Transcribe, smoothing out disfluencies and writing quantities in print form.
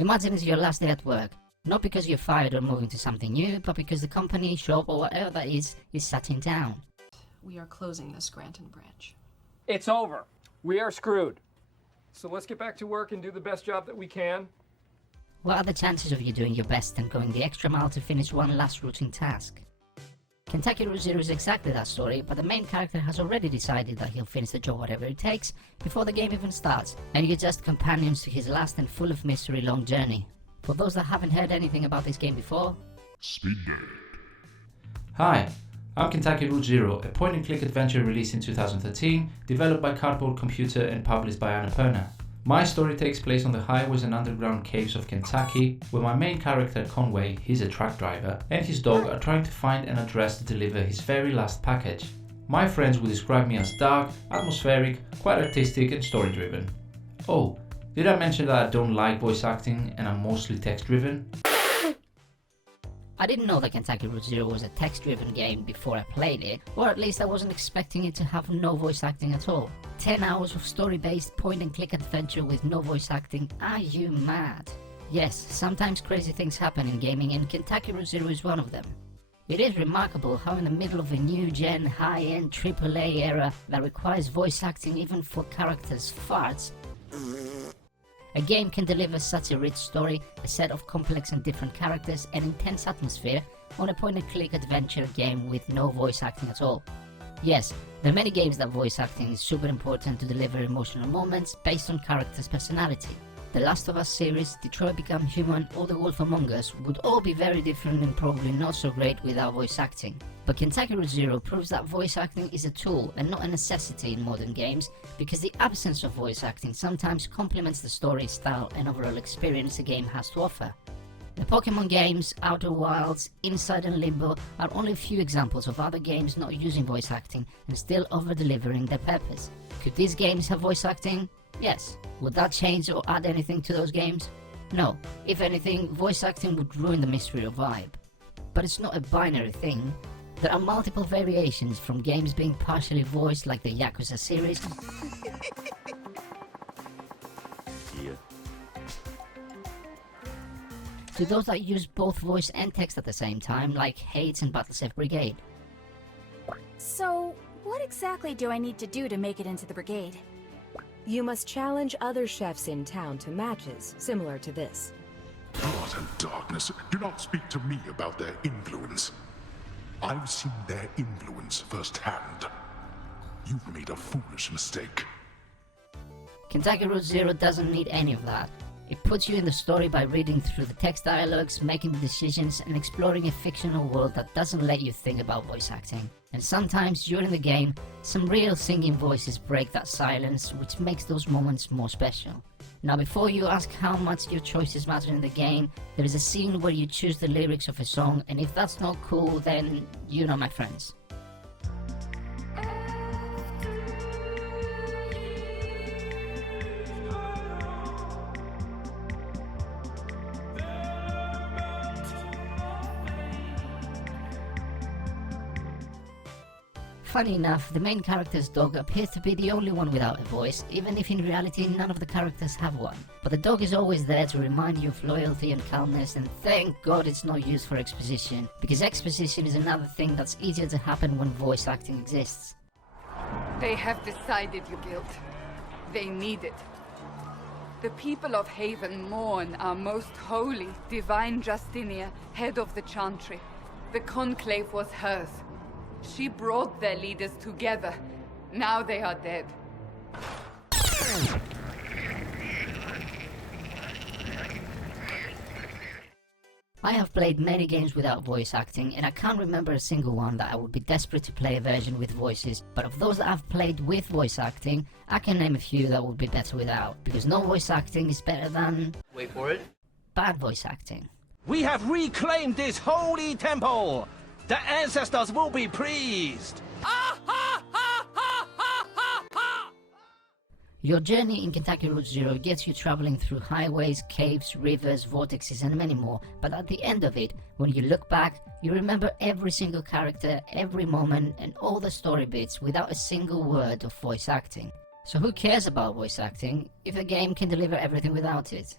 Imagine it's your last day at work. Not because you're fired or moving to something new, but because the company, shop, or whatever that is shutting down. We are closing the Scranton branch. It's over. We are screwed. So let's get back to work and do the best job that we can. What are the chances of you doing your best and going the extra mile to finish one last routine task? Kentucky Route Zero is exactly that story, but the main character has already decided that he'll finish the job whatever it takes before the game even starts, and you're just companions to his last and full of mystery long journey. For those that haven't heard anything about this game before, Speed Date. Hi, I'm Kentucky Route Zero, a point-and-click adventure released in 2013, developed by Cardboard Computer and published by Annapurna. My story takes place on the highways and underground caves of Kentucky, where my main character Conway, he's a truck driver, and his dog are trying to find an address to deliver his very last package. My friends would describe me as dark, atmospheric, quite artistic and story-driven. Oh, did I mention that I don't like voice acting and I'm mostly text-driven? I didn't know that Kentucky Route Zero was a text-driven game before I played it, or at least I wasn't expecting it to have no voice acting at all. 10 hours of story-based point-and-click adventure with no voice acting, are you mad? Yes, sometimes crazy things happen in gaming and Kentucky Route Zero is one of them. It is remarkable how in the middle of a new-gen, high-end AAA era that requires voice acting even for characters' farts, a game can deliver such a rich story, a set of complex and different characters, and intense atmosphere on a point-and-click adventure game with no voice acting at all. Yes, there are many games that voice acting is super important to deliver emotional moments based on characters' personality. The Last of Us series, Detroit Become Human, or The Wolf Among Us would all be very different and probably not so great without voice acting. But Kentucky Route Zero proves that voice acting is a tool and not a necessity in modern games, because the absence of voice acting sometimes complements the story, style and overall experience a game has to offer. The Pokemon games, Outer Wilds, Inside and Limbo are only a few examples of other games not using voice acting and still over-delivering their purpose. Could these games have voice acting? Yes. Would that change or add anything to those games? No. If anything, voice acting would ruin the mystery or vibe. But it's not a binary thing. There are multiple variations, from games being partially voiced like the Yakuza series to those that use both voice and text at the same time, like Hades and Battleship Brigade. So, what exactly do I need to do to make it into the brigade? You must challenge other chefs in town to matches similar to this. Blood and darkness, do not speak to me about their influence. I've seen their influence firsthand. You've made a foolish mistake. Kentucky Route Zero doesn't need any of that. It puts you in the story by reading through the text dialogues, making the decisions, and exploring a fictional world that doesn't let you think about voice acting. And sometimes during the game, some real singing voices break that silence, which makes those moments more special. Now, before you ask how much your choices matter in the game, there is a scene where you choose the lyrics of a song, and if that's not cool, then you know, my friends. Funny enough, the main character's dog appears to be the only one without a voice, even if in reality none of the characters have one. But the dog is always there to remind you of loyalty and calmness, and thank God it's not used for exposition, because exposition is another thing that's easier to happen when voice acting exists. They have decided your guilt. They need it. The people of Haven mourn our most holy, divine Justinia, head of the Chantry. The conclave was hers. She brought their leaders together. Now they are dead. I have played many games without voice acting, and I can't remember a single one that I would be desperate to play a version with voices, but of those that I've played with voice acting, I can name a few that would be better without, because no voice acting is better than... wait for it. Bad voice acting. We have reclaimed this holy temple! The ancestors will be pleased! Your journey in Kentucky Route Zero gets you traveling through highways, caves, rivers, vortexes and many more, but at the end of it, when you look back, you remember every single character, every moment and all the story bits without a single word of voice acting. So who cares about voice acting if a game can deliver everything without it?